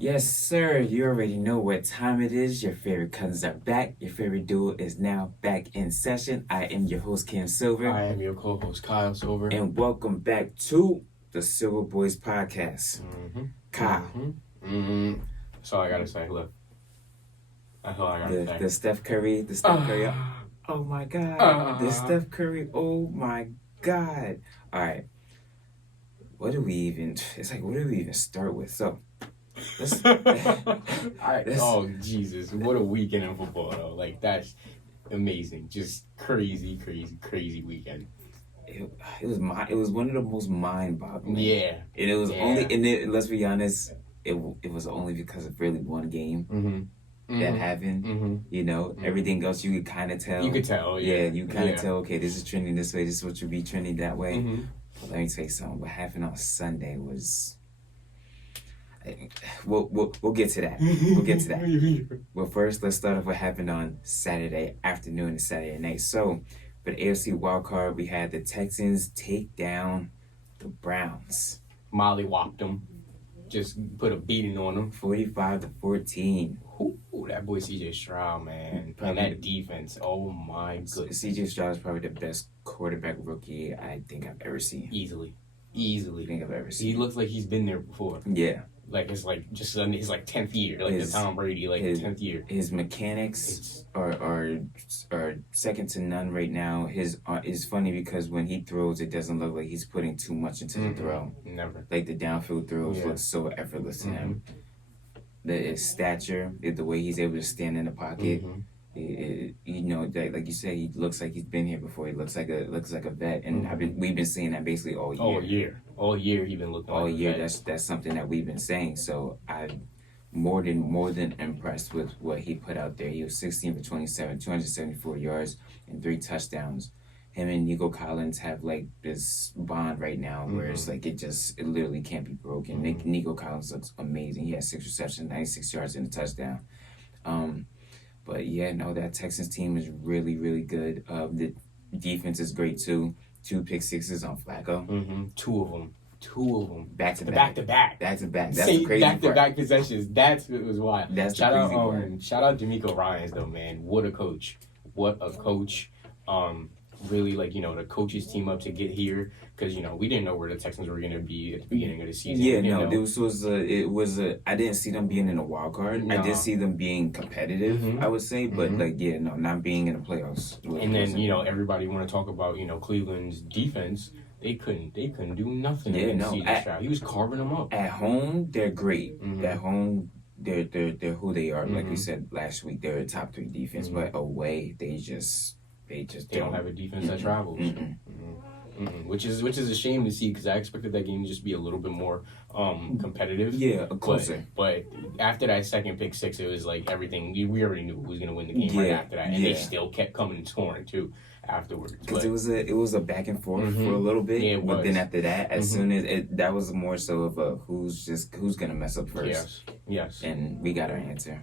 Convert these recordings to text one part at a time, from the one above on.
Yes, sir. You already know what time it is. Your favorite cousins are back. Your favorite duo is now back in session. I am your host, Cam Silver. I am your co-host, Kyle Silver. And welcome back to the Silver Boys Podcast. Kyle. That's all I gotta say. Look. That's all I gotta say. The Steph Curry. Oh my God. The Steph Curry. Oh my God. All right. Where do we even start with? So, oh Jesus! What a weekend in football, though. Like that's amazing. Just crazy weekend. It was one of the most mind-boggling. Yeah. And it was only. Let's be honest. It was only because of really one game that happened. You know, everything else you could kind of tell. You could tell. Yeah. You kind of tell. Okay, this is trending this way. This is what should be trending that way. But let me tell you something. What happened on Sunday was. We'll get to that. We'll get to that. But first, let's start off what happened on Saturday afternoon and Saturday night. So, for the AFC wildcard, we had the Texans take down the Browns. Molly whopped them. Just put a beating on them. 45-14. Ooh, that boy C.J. Stroud, man. And that defense, oh my goodness. C.J. Stroud is probably the best quarterback rookie I think I've ever seen. Easily. I think I've ever seen. He looks like he's been there before. Yeah. Like it's like just his like 10th year, like the Tom Brady, like 10th year. His mechanics are second to none right now. It's funny because when he throws, it doesn't look like he's putting too much into the throw. Never. Like the downfield throws look so effortless to him. His stature, the way he's able to stand in the pocket. You know, like you said, he looks like he's been here before. He looks like a vet, and we've been seeing that basically all year. All year he's been looking. All year, that's something that we've been saying. So I'm more than impressed with what he put out there. He was 16 for 27, 274 yards and 3 touchdowns. Him and Nico Collins have like this bond right now where it's like it literally can't be broken. Nico Collins looks amazing. He had 6 receptions, 96 yards and a touchdown. But yeah, no, that Texans team is really, really good. The defense is great too. 2 pick sixes on Flacco. 2 of them. Back to back. That's the crazy part. Back-to-back possessions. That's what was wild. That's the crazy part. Shout out D'Amico Ryans though, man. What a coach. Really, like, you know, the coaches team up to get here because, you know, we didn't know where the Texans were going to be at the beginning of the season. Yeah, no, I didn't see them being in a wild card. No. I did see them being competitive, I would say, but not being in the playoffs. And then, you know, everybody want to talk about, you know, Cleveland's defense. They couldn't do nothing against C.J. Stroud. He was carving them up. At home, they're great. At home, they're who they are. Like we said last week, they're a top 3 defense, but away, they don't have a defense that travels. Which is a shame to see because I expected that game to just be a little bit more competitive. Yeah, closer. But after that second pick six, it was like everything. We already knew who was going to win the game right after that, and they still kept coming and scoring too afterwards. Because it was a back and forth for a little bit. Yeah, but then after that, as soon as that was more so of a who's going to mess up first. Yes. And we got our answer.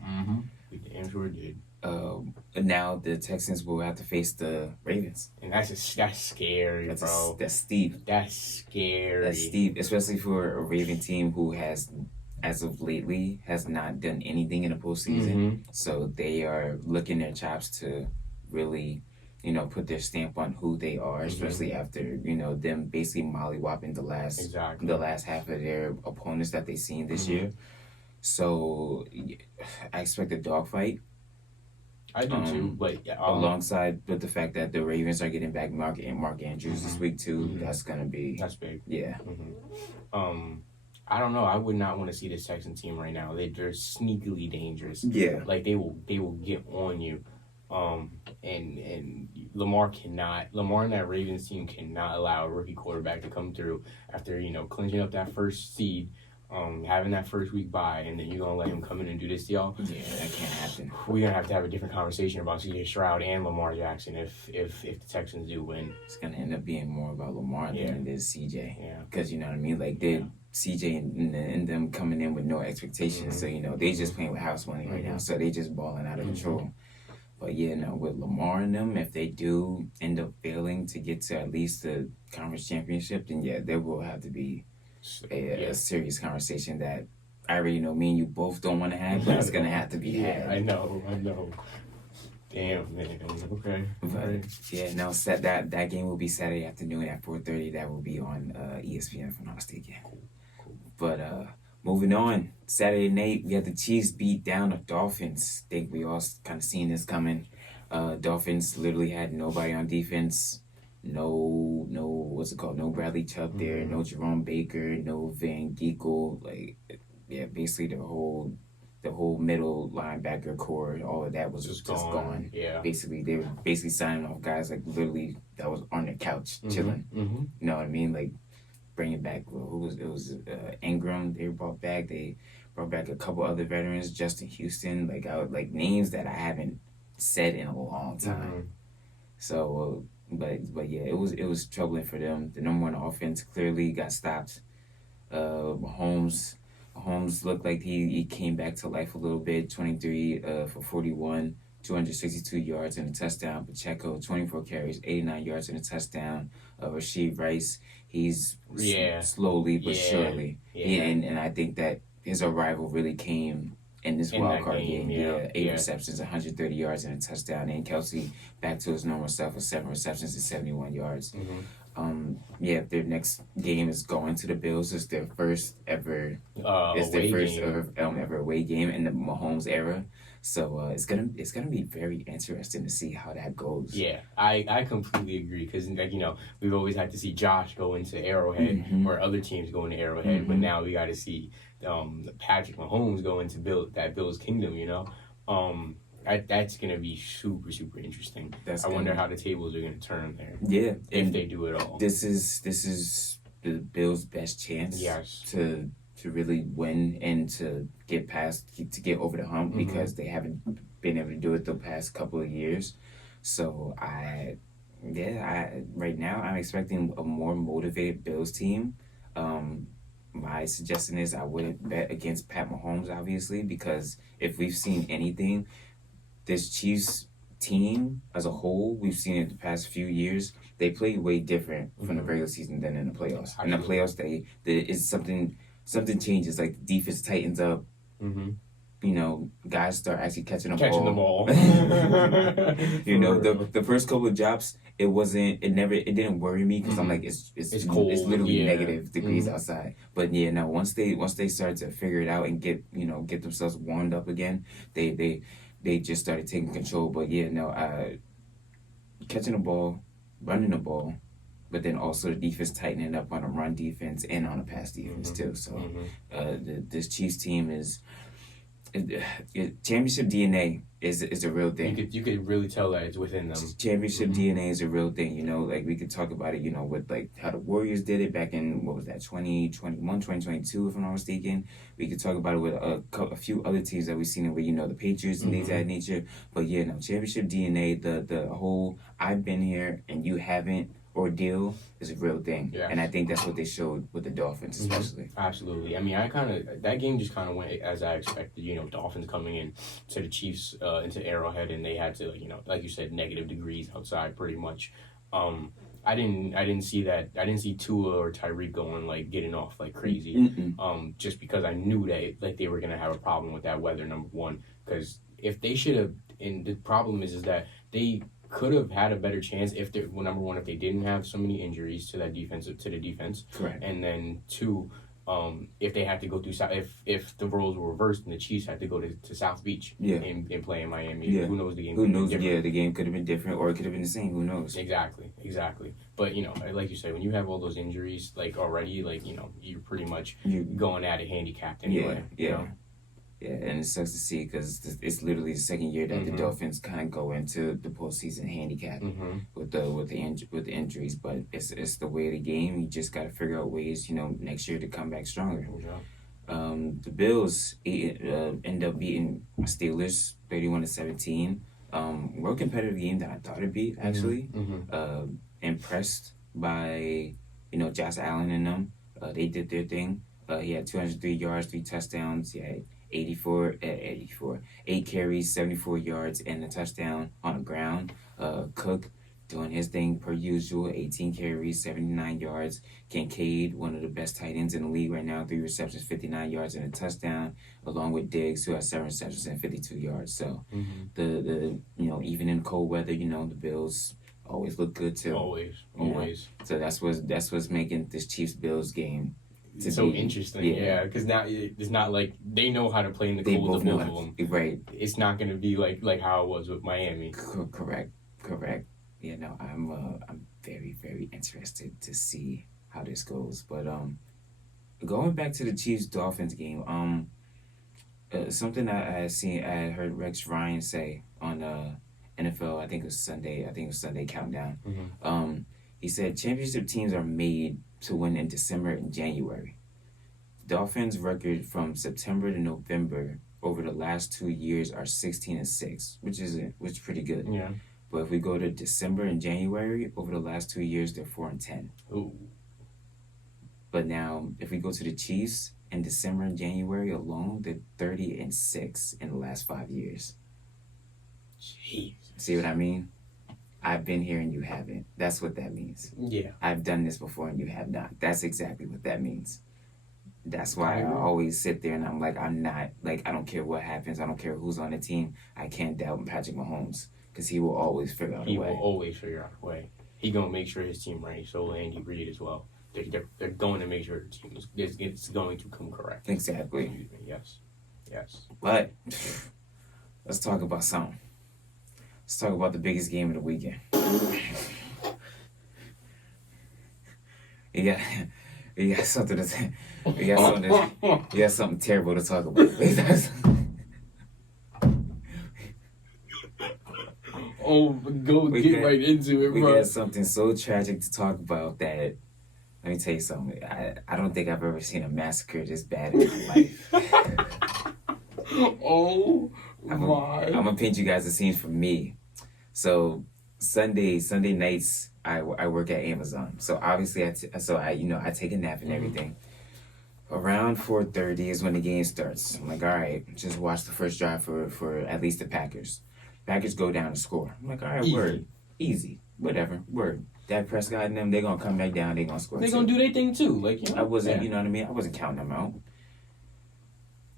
We damn sure did. Now the Texans will have to face the Ravens, and that's scary, bro. That's steep. That's scary. That's steep, especially for a Raven team who has, as of lately, has not done anything in the postseason. So they are licking their chops to really, you know, put their stamp on who they are, especially after, you know, them basically mollywopping the last half of their opponents that they've seen this year. So I expect a dogfight. I do too, but alongside with the fact that the Ravens are getting back Mark Andrews this week too, that's big. Yeah. I don't know. I would not want to see this Texan team right now. They're sneakily dangerous. Yeah. Like they will get on you. And Lamar and that Ravens team cannot allow a rookie quarterback to come through after, you know, clinching up that first seed. Having that first week bye, and then you're going to let him come in and do this to y'all? Yeah, that can't happen. We're going to have a different conversation about C.J. Stroud and Lamar Jackson if the Texans do win. It's going to end up being more about Lamar than it is C.J. Yeah. Because, you know what I mean? Like, C.J. and them coming in with no expectations. So, you know, they just playing with house money right now. So they just balling out of control. But, yeah, no, with Lamar and them, if they do end up failing to get to at least the conference championship, then, yeah, there will have to be a serious conversation that I already know me and you both don't want to have, but it's gonna have to be had. I know. Damn, man. Okay. But yeah, no, that game will be Saturday afternoon at 4:30. That will be on ESPN if I'm not mistaken. But moving on, Saturday night we had the Chiefs beat down the Dolphins. Think we all kind of seen this coming. Dolphins literally had nobody on defense. No, what's it called? No Bradley Chubb there. No Jerome Baker. No Van Ginkel. Like, yeah, basically the whole middle linebacker core, all of that was just gone. Yeah. Basically, they were basically signing off guys like literally that was on their couch chilling. You know what I mean? Like bringing back it was Ingram. They brought back. They brought back a couple other veterans. Justin Houston. Like names that I haven't said in a long time. So, but yeah, it was troubling for them. The number one offense clearly got stopped. Mahomes looked like he came back to life a little bit. 23 for 41, 262 yards and a touchdown. Pacheco 24 carries, 89 yards and a touchdown. Rashid Rice, he's slowly but surely. Yeah. And I think that his arrival really came in this wild card game. 8 receptions, 130 yards and a touchdown. And Kelsey back to his normal stuff with 7 receptions and 71 yards. Their next game is going to the Bills. It's their first ever ever away game in the Mahomes era. So it's gonna be very interesting to see how that goes. Yeah, I completely agree because we've always had to see Josh go into Arrowhead or other teams go into Arrowhead, but now we got to see Patrick Mahomes go into Bills Kingdom. That's gonna be super, super interesting. I wonder how the tables are gonna turn there. Yeah, if they do it all. This is the Bills' best chance. Yes. To really win and to get over the hump because they haven't been able to do it the past couple of years. So right now I'm expecting a more motivated Bills team. My suggestion is I wouldn't bet against Pat Mahomes, obviously, because if we've seen anything, this Chiefs team as a whole, we've seen it the past few years, they play way different from the regular season than in the playoffs. In the playoffs, it's something changes, like the defense tightens up. Guys start actually catching the ball. The first couple of drops, it didn't worry me because I'm like it's cold. It's literally negative degrees outside. But yeah, now once they start to figure it out and get themselves warmed up again, they just started taking control. But yeah, catching the ball, running the ball, but then also the defense tightening up on a run defense and on a pass defense too. So this Chiefs team is championship DNA is a real thing. You could really tell that it's within them. Championship DNA is a real thing. Like we could talk about it. With like how the Warriors did it back in 2021, 2022, if I'm not mistaken. We could talk about it with a few other teams that we've seen it with. The Patriots and things of that nature. But yeah, championship DNA, the whole I've been here and you haven't ordeal is a real thing. Yeah. And I think that's what they showed with the Dolphins, especially. Absolutely. I mean, that game just kind of went as I expected. Dolphins coming in to the Chiefs into Arrowhead, and they had to like you said, negative degrees outside pretty much. I didn't see that. I didn't see Tua or Tyreek going getting off like crazy. Just because I knew that they were gonna have a problem with that weather. Number one, because if they should have, and the problem is that they could have had a better chance if they number one, if they didn't have so many injuries to the defense. Correct. And then two, if they had to go through if the roles were reversed and the Chiefs had to go to South Beach and play in Miami, who knows, the game who knows the game could have been different or it could have been the same, who knows. Exactly. But like you said, when you have all those injuries already, you're pretty much going at it handicapped anyway. Yeah, and it sucks to see because it's literally the second year that the Dolphins kind of go into the postseason handicap with the injuries. But it's the way of the game. You just got to figure out ways, next year to come back stronger. The Bills end up beating Steelers 31-17. More competitive game than I thought it'd be actually. Impressed by Josh Allen and them. They did their thing. He had 203 yards, 3 touchdowns. He had 8 carries, 74 yards, and a touchdown on the ground. Cook, doing his thing per usual. 18 carries, 79 yards. Kincaid, one of the best tight ends in the league right now, 3 receptions, 59 yards and a touchdown, along with Diggs, who has 7 receptions and 52 yards. So the even in cold weather, the Bills always look good too. Always. So that's what's making this Chiefs Bills game so interesting. Yeah, because now it's not like they know how to play in the they cold. both The know both of them. right. It's not going to be like how it was with Miami. Correct. I'm very, very interested to see how this goes. But going back to the Chiefs Dolphins game, something I heard Rex Ryan say on NFL. I think it was Sunday Countdown. He said championship teams are made to win in December and January. Dolphins' record from September to November over the last 2 years are 16-6, which is pretty good. Yeah. But if we go to December and January, over the last 2 years, they're 4-10. Ooh. But now, if we go to the Chiefs, in December and January alone, they're 30-6 in the last 5 years. Jeez. See what I mean? I've been here and you haven't. That's what that means. Yeah. I've done this before and you have not. That's exactly what that means. That's why I always sit there and I'm like, I don't care what happens. I don't care who's on the team. I can't doubt Patrick Mahomes because he will always figure out a way. He will always figure out a way. He's going to make sure his team ready. So will Andy Reid as well. They're going to make sure the team is going to come correct. Exactly. Yes. But let's talk about something. Let's talk about the biggest game of the weekend. You got something to say. You got something terrible to talk about. Get right into it, bro. We got something so tragic to talk about that. Let me tell you something. I don't think I've ever seen a massacre this bad in my life. I'm gonna paint you guys a scene for me. So Sunday nights I work at Amazon. So obviously I take a nap and everything. Around 4:30 is when the game starts. I'm like, all right, just watch the first drive for at least the Packers. Packers go down and score. I'm like, all right, easy, whatever, word. Dak Prescott and them, they're gonna come back down. They're gonna score. They're gonna do their thing too. I wasn't, you know what I mean. I wasn't counting them out.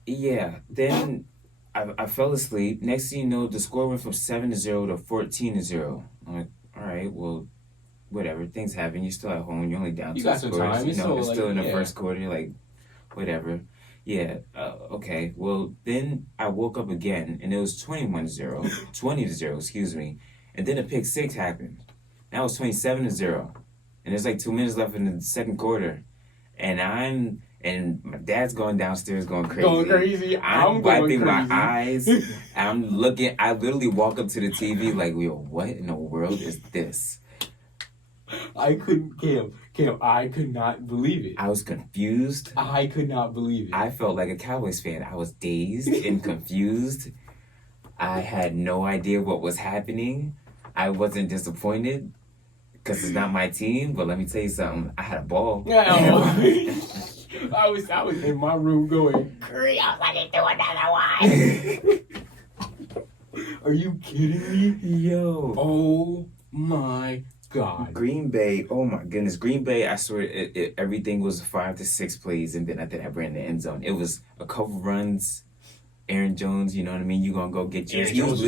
Yeah. Then I fell asleep. Next thing you know, the score went from 7-0 to 14-0. I'm like, all right, well, whatever. Things happen. You're still at home. You're only down 2 scores. You got some time. It's still in the first quarter. You're like, whatever. Yeah. Okay. Well, then I woke up again, and it was 20-0, excuse me. And then a pick six happened. That was 27-0. And there's like 2 minutes left in the second quarter. And my dad's going downstairs going crazy. I'm wiping my eyes. I'm looking. I literally walk up to the TV like, yo, what in the world is this? I couldn't, Cam, I could not believe it. I was confused. I could not believe it. I felt like a Cowboys fan. I was dazed and confused. I had no idea what was happening. I wasn't disappointed because it's not my team, but let me tell you something. I had a ball. I was in my room going, Creole, let me do another one. Are you kidding me? Yo. Oh my God. Green Bay, oh my goodness. Green Bay, I swear, everything was 5 to 6 plays, and then I think I ran the end zone. It was a couple runs. Aaron Jones, you know what I mean? You gonna go get yours. He was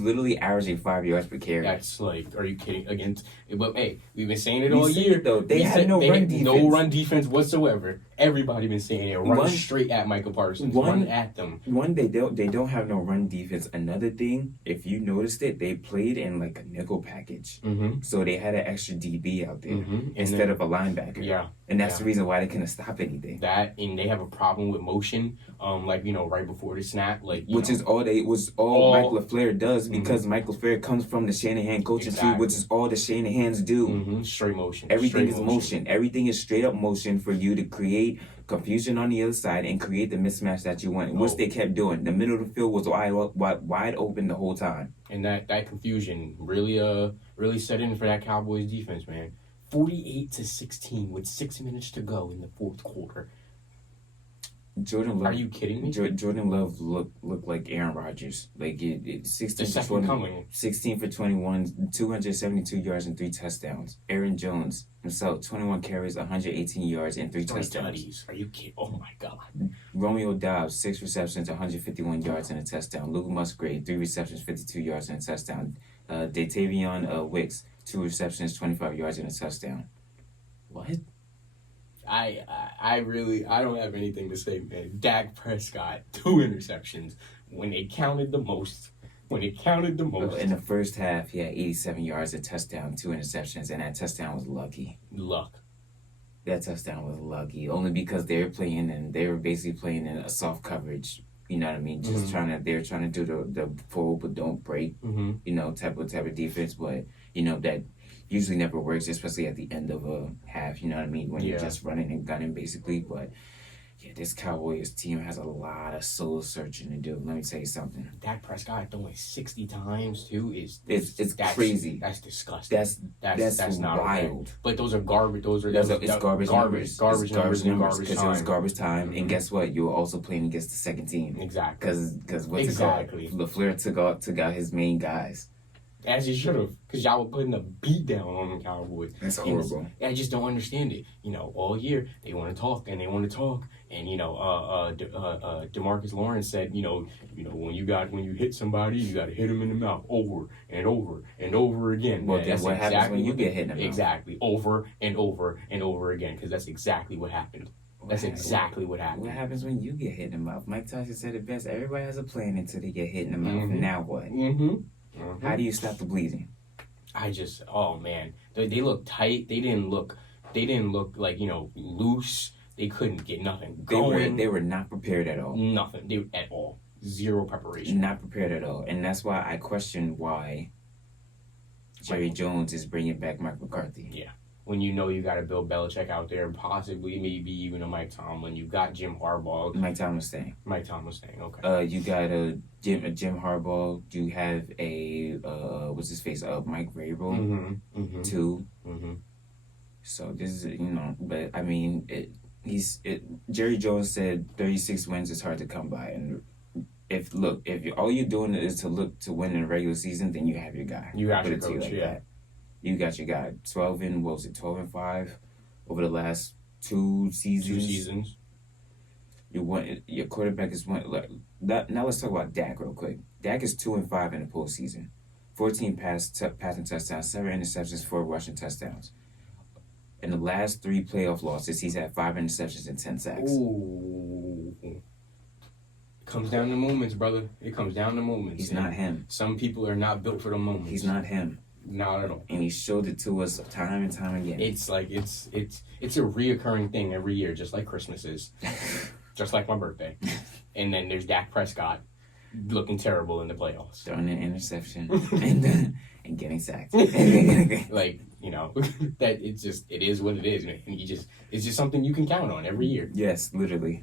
literally averaging 5 yards per carry. That's like, are you kidding? But hey, we've been saying it all year. Though they had no run defense. No run defense whatsoever. Everybody been saying it. Run straight at Michael Parsons. Run at them. They don't have no run defense. Another thing, if you noticed it, they played in like a nickel package. Mm-hmm. So they had an extra DB out there instead of a linebacker. Yeah. And that's the reason why they couldn't stop anything. That, and they have a problem with motion, right before the snap, is all Mike LaFleur does, because Mike LaFleur comes from the Shanahan coaching tree, which is all the Shanahans do. Mm-hmm. Straight motion. Everything is motion. Everything is straight up motion for you to create confusion on the other side and create the mismatch that you want, which they kept doing. The middle of the field was wide open the whole time. And that confusion really set in for that Cowboys defense, man. 48-16 with 6 minutes to go in the fourth quarter. Jordan Love. Are you kidding me? Jordan Love looked like Aaron Rodgers. Like it The 16 for second 20, coming. 16 for 21, 272 yards and 3 touchdowns. Aaron Jones himself, 21 carries, 118 yards and 3 touchdowns. Tutties. Are you kidding? Oh my God. Romeo Dobbs, 6 receptions, 151 yards and a touchdown. Luke Musgrave, 3 receptions, 52 yards and a touchdown. Datavion Wicks, 2 receptions, 25 yards and a touchdown. What? I don't have anything to say, man. Dak Prescott, 2 interceptions when it counted the most. When it counted the most. In the first half, he had 87 yards, a touchdown, 2 interceptions, and that touchdown was lucky. Luck. That touchdown was lucky, only because they were basically playing in a soft coverage. You know what I mean? Just they were trying to do the fold but don't break. You know, type of defense, but you know that usually never works, especially at the end of a half. You know what I mean? When you're just running and gunning, basically. But yeah, this Cowboys team has a lot of soul searching to do. Let me tell you something. Dak Prescott throwing 60 times too is it's crazy. That's disgusting. That's not wild. Okay. But those are garbage. It's garbage numbers. Garbage numbers because it was garbage time. And guess what? You were also playing against the second team. Exactly. Because LaFleur took out his main guys. As he should have, because y'all were putting a beat down on the Cowboys. That's horrible. I just don't understand it. You know, all year they want to talk and they want to talk, and you know, DeMarcus Lawrence said, you know, when you hit somebody, you got to hit them in the mouth over and over and over again. Well, that's what happens when you get hit in the mouth. Exactly, over and over and over again, because that's exactly what happened. That's exactly what happened. What happens when you get hit in the mouth? Mike Tyson said it best. Everybody has a plan until they get hit in the mouth. Now what? How do you stop the bleeding? Oh man, they look tight. They didn't look like, you know, loose. They couldn't get nothing going. They were not prepared at all. Nothing. At all. Zero preparation. Not prepared at all. And that's why I question why Jerry Jones is bringing back Mike McCarthy. Yeah. When you know you got a Bill Belichick out there, possibly maybe even a Mike Tomlin. You got Jim Harbaugh. Mike Tomlin's staying. Okay. You got a Jim Harbaugh. You have what's his face? Mike Vrabel too. So this is, you know, but I mean, Jerry Jones said 36 wins is hard to come by, and if all you're doing is to look to win in the regular season, then you have your guy. You got your coach, yeah. You got your guy. 12 and 5 over the last 2 seasons. Your quarterback is one. Now let's talk about Dak real quick. Dak is 2 and 5 in the postseason. 14 passing touchdowns, 7 interceptions, 4 rushing touchdowns. In the last 3 playoff losses, he's had 5 interceptions and 10 sacks. Ooh. It comes down to moments, brother. It comes down to moments. He's not him. Some people are not built for the moments. He's not him. Not at all. And he showed it to us time and time again. It's like it's a reoccurring thing every year, just like Christmas is. Just like my birthday. And then there's Dak Prescott looking terrible in the playoffs. Throwing an interception and getting sacked. Like, you know, that it is what it is, man. And it's just something you can count on every year. Yes, literally.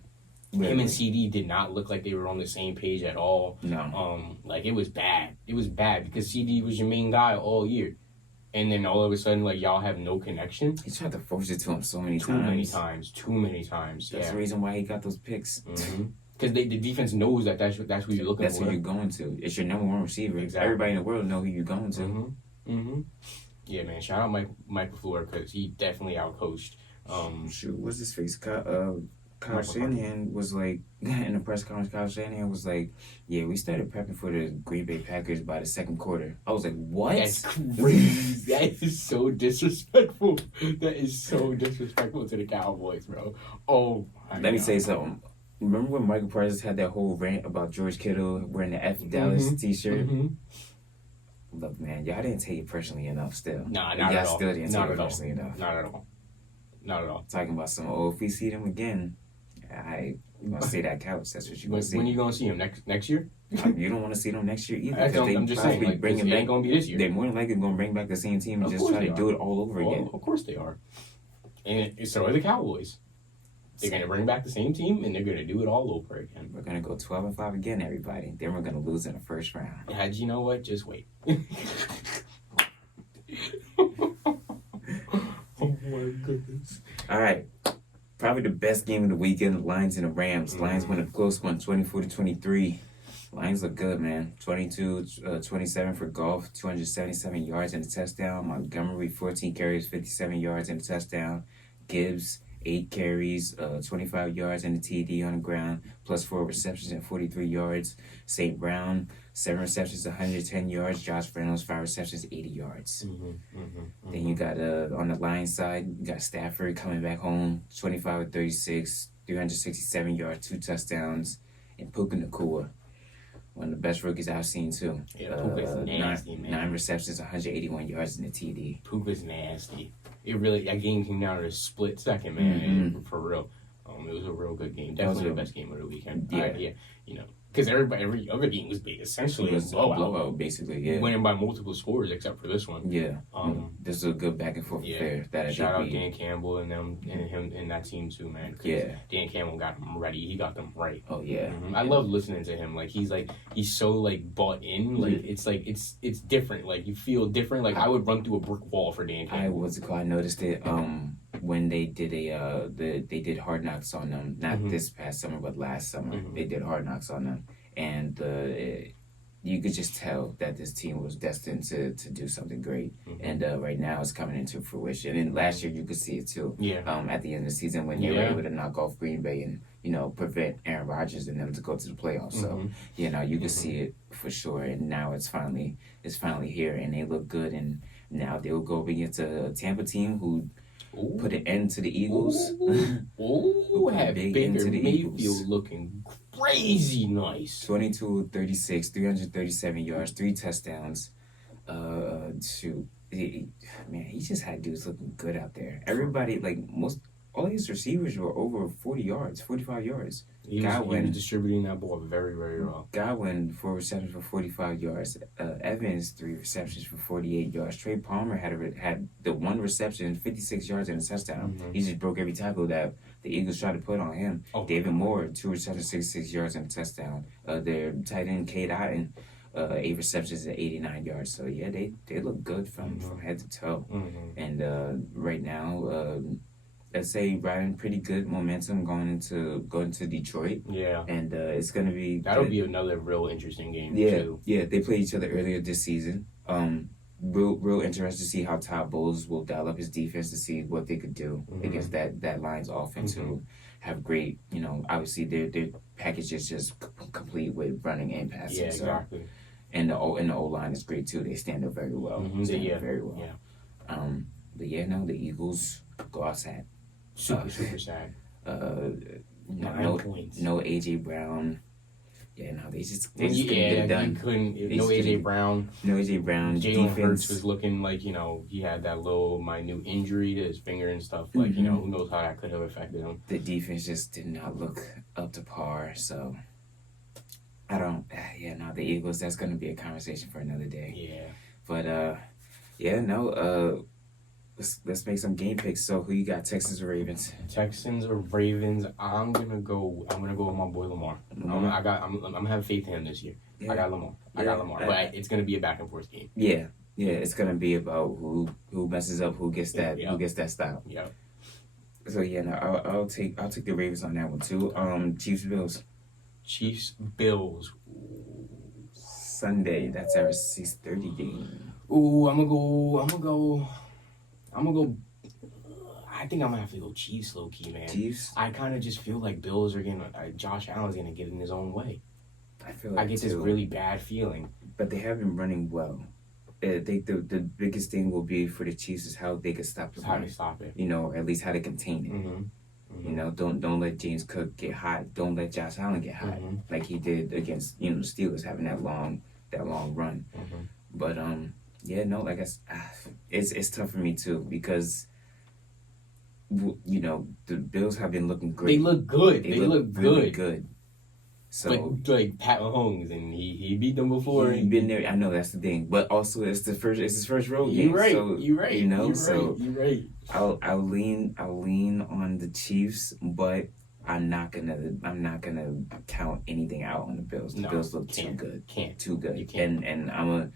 Him and CD did not look like they were on the same page at all. No. Like, it was bad. It was bad because CD was your main guy all year. And then all of a sudden, like, y'all have no connection. He tried to force it to him so many times. Too many times. That's the reason why he got those picks. Because the defense knows that's who you're looking for. That's who you're going to. It's your number 1 receiver. Exactly. Everybody in the world know who you're going to. Yeah, man. Shout out Mike LaFleur because he definitely outcoached. Shoot, what's his face? Kyle Shanahan was like, in the press conference, Kyle Shanahan was like, yeah, we started prepping for the Green Bay Packers by the second quarter. I was like, what? That's crazy. That is so disrespectful. That is so disrespectful to the Cowboys, bro. Oh, my God. Let me say something. Remember when Michael Parsons had that whole rant about George Kittle wearing the F Dallas t-shirt? Look, man, y'all didn't take it personally enough still. Nah, not at all. Y'all still didn't take it personally enough. Not at all. Not at all. Talking about if we see them again, I'm going to see that couch. That's what you're going to see. When are you going to see him? Next year? You don't want to see them next year either. I'm just saying, like, it ain't going to be this year. They're more than likely going to bring back the same team and just try to do it all over again. Of course they are. And so are the Cowboys. They're going to bring back the same team, and they're going to do it all over again. We're going to go 12 and 5 again, everybody. Then we're going to lose in the first round. Had you know what? Just wait. Oh, my goodness. All right. probably the best game of the weekend. The Lions and the Rams. Lions won a close one, 24-23. Lions look good, man. 27 for Goff, 277 yards and a touchdown. Montgomery, 14 carries, 57 yards and a touchdown. Gibbs, 8 carries, 25 yards and a TD on the ground, plus 4 receptions and 43 yards. St. Brown, 7 receptions, 110 yards. Josh Reynolds, 5 receptions, 80 yards. Then you got on the Lions side, you got Stafford coming back home, 25-36, 367 yards, 2 touchdowns, and Puka Nacua, one of the best rookies I've seen too. Yeah, Puka's nasty, man. 9 receptions, 181 yards in the TD. Puka's nasty. That game came down to a split second, man. For real. It was a real good game. Definitely the best game of the weekend. Yeah. Because every other game was big, essentially It was a a blowout, basically, yeah. Winning by multiple scores except for this one. Yeah. This is a good back and forth affair. Shout out Dan Campbell and them and him and that team too, man. Yeah. Dan Campbell got them ready. He got them right. Oh yeah. I love listening to him. He's so bought in. It's different. You feel different. I would run through a brick wall for Dan Campbell. I noticed it when they did they did Hard Knocks on them. Not this past summer, but last summer. They did Hard Knocks on them. And you could just tell that this team was destined to do something great. And right now it's coming into fruition. And last year you could see it too. Yeah. At the end of the season when they were able to knock off Green Bay and prevent Aaron Rodgers and them to go to the playoffs. So you could see it for sure. And now it's finally here, and they look good. And now they'll go up against a Tampa team who put an end to the Eagles. Have Baker Mayfield looking crazy nice. 22-36, 337 yards, 3 touchdowns. He just had dudes looking good out there. Everybody, all his receivers were over 40 yards, 45 yards. He was distributing that ball very, very well. Godwin, 4 receptions for 45 yards. Evans, 3 receptions for 48 yards. Trey Palmer had the 1 reception, 56 yards and a touchdown. He just broke every tackle that the Eagles tried to put on him. David Moore, 2 receptions, 66 yards and a touchdown. Their tight end, Cade Otton, 8 receptions and 89 yards. So yeah, they look good from head to toe. And right now, let's say riding pretty good momentum going to Detroit. Yeah. And it's gonna be be another real interesting game too. Yeah, they played each other earlier this season. Real interested to see how Todd Bowles will dial up his defense to see what they could do against that Lions offense who have great, obviously their package is just complete with running and passing. Yeah, exactly. So, and the O line is great too. They stand up very well. Very well. Yeah. But the Eagles go outside. Super sad. 9 points. No AJ Brown. Yeah, no, they just couldn't get it done. No AJ Brown. No AJ Brown. Jalen Hurts was looking like he had that little minute injury to his finger and stuff. Who knows how that could have affected him. The defense just did not look up to par. So I don't. The Eagles. That's going to be a conversation for another day. Yeah. But Let's make some game picks. So who you got? Texans or Ravens? Texans or Ravens? I'm gonna go with my boy Lamar. I'm having faith in him this year. Yeah. I got Lamar. But it's gonna be a back and forth game. Yeah. It's gonna be about who messes up, who gets that style. Yeah. So I'll take the Ravens on that one too. Chiefs Bills. Sunday. That's our 6:30 game. Ooh, I'm gonna go. I think I'm gonna have to go Chiefs, low key, man. Chiefs. I kind of just feel like Bills are Josh Allen's gonna get in his own way. I get this really bad feeling. But they have been running well. I think the biggest thing will be for the Chiefs is how they can stop the run. How they stop it. Or at least how to contain it. Don't let James Cook get hot. Don't let Josh Allen get hot like he did against the Steelers, having that long run. But it's tough for me too because the Bills have been looking great. They look good. They look really good. good. So but Pat Mahomes and he beat them before. He's been there. I know that's the thing, but also it's his first road game. You're right. So, You're right. You're right. I'll lean on the Chiefs, but I'm not gonna count anything out on the Bills. The No, Bills look can't. too good. You can't. And I'm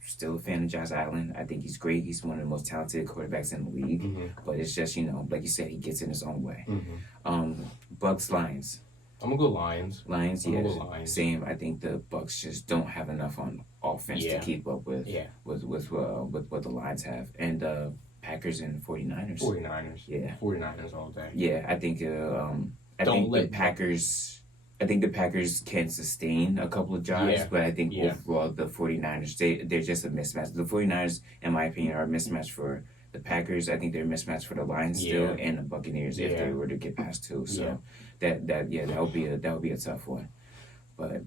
still a fan of Josh Allen. I think he's great. He's one of the most talented quarterbacks in the league. Mm-hmm. But it's just like you said, he gets in his own way. Mm-hmm. Bucks Lions. I'm gonna go Lions. Lions, I'm yeah, gonna go Lions. same. I think the Bucks just don't have enough on offense to keep up with what the Lions have. And Packers and 49ers. 49ers. Yeah. 49ers all day. Yeah, I think Don't let- the Packers can sustain a couple of drives, Yeah. but I think Yeah. overall the 49ers they're just a mismatch. The 49ers, in my opinion, are a mismatch for the Packers. I think they're a mismatch for the Lions still, and the Buccaneers if they were to get past two. So that would be a tough one. But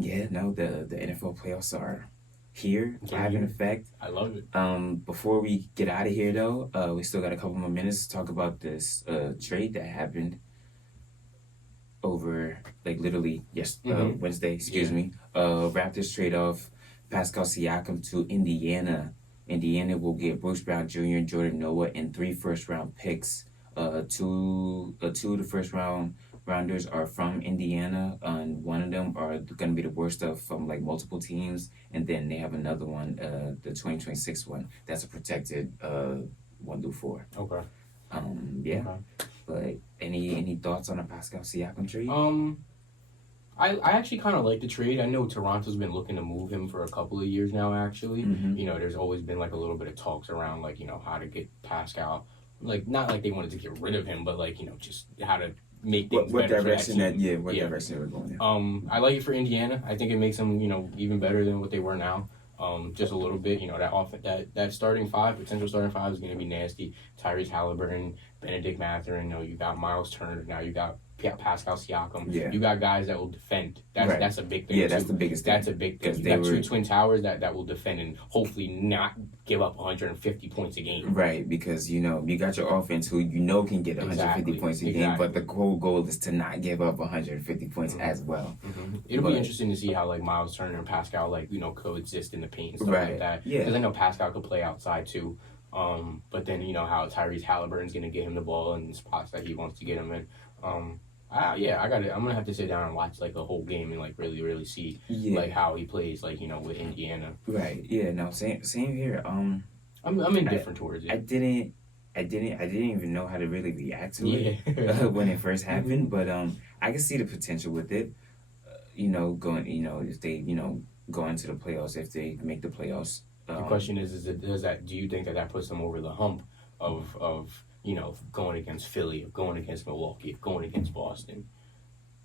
yeah, no, the NFL playoffs are here, having effect. I love it. Before we get out of here though, we still got a couple more minutes to talk about this trade that happened over literally Wednesday, Raptors trade off Pascal Siakam to Indiana. Indiana will get Bruce Brown Jr., Jordan Noah, and 3 first-round picks. Two of the first-rounders are from Indiana, and one of them are going to be the worst of from multiple teams, and then they have another one, the 2026 one, that's a protected 1 through 4. Okay. Yeah. Okay. But any thoughts on a Pascal Siakam trade? I actually kind of like the trade. I know Toronto's been looking to move him for a couple of years now, actually. Mm-hmm. There's always been a little bit of talks around how to get Pascal, not like they wanted to get rid of him, but just how to make things what better direction for that team. direction we're going in. I like it for Indiana. I think it makes them, even better than what they were now. Just a little bit, that starting five, potential starting five is going to be nasty. Tyrese Halliburton, Benedict Mathurin, you got Miles Turner, now you got Pascal Siakam. Yeah. You got guys that will defend. That's a big thing. Yeah, that's the biggest thing. That's a big thing. You got 2 twin towers that will defend and hopefully not give up 150 points a game. Right, because you got your offense who can get 150 points a game, but the whole goal is to not give up 150 points as well. Mm-hmm. It'll be interesting to see how Miles Turner and Pascal coexist in the paint and stuff like that. Yeah, because I know Pascal could play outside too. But then how Tyrese Halliburton's gonna get him the ball in the spots that he wants to get him in. I got it. I'm gonna have to sit down and watch the whole game and really see how he plays with Indiana. Right. Yeah. No. Same here. I'm indifferent towards it. I didn't even know how to really react to it when it first happened, but I can see the potential with it. Going if they go into the playoffs, if they make the playoffs. The question is do you think that puts them over the hump of going against Philly, of going against Milwaukee, of going against Boston?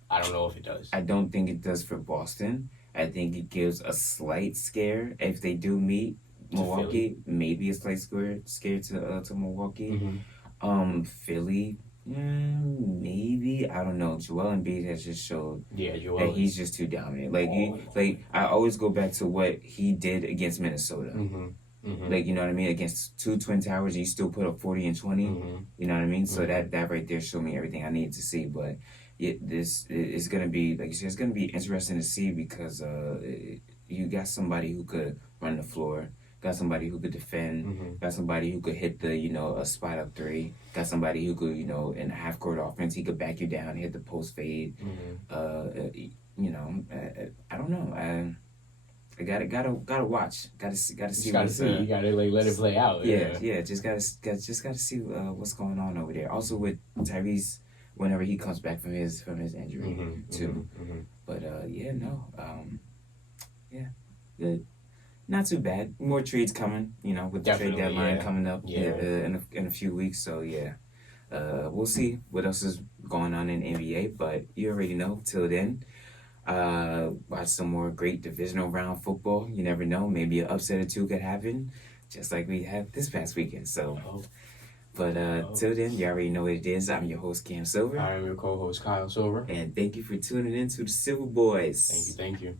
I don't know if it does. I don't think it does for Boston. I think it gives a slight scare if they do meet Milwaukee. Maybe a slight scare to Milwaukee. Mm-hmm. Philly, maybe. I don't know. Joel Embiid has just showed that he's just too dominant. I always go back to what he did against Minnesota. Mm-hmm. Mm-hmm. You know what I mean? Against 2 twin towers, he still put up 40 and 20. Mm-hmm. You know what I mean? So that right there showed me everything I needed to see. But this is gonna be, like you said, it's gonna be interesting to see because you got somebody who could run the floor, got somebody who could defend, got somebody who could hit the a spot up 3, got somebody who could in a half court offense he could back you down, hit the post fade. I don't know. I gotta watch. Gotta see. You gotta let it play out. Yeah. Just gotta see what's going on over there. Also with Tyrese, whenever he comes back from his injury too. But good. Not too bad. More trades coming. With the trade deadline coming up in a few weeks. So we'll see what else is going on in NBA. But you already know. Till then. Watch some more great divisional round football. You never know. Maybe an upset or 2 could happen, just like we had this past weekend. So, till then, you already know what it is. I'm your host, Cam Silver. I am your co-host, Kyle Silver. And thank you for tuning in to the Silver Boys. Thank you.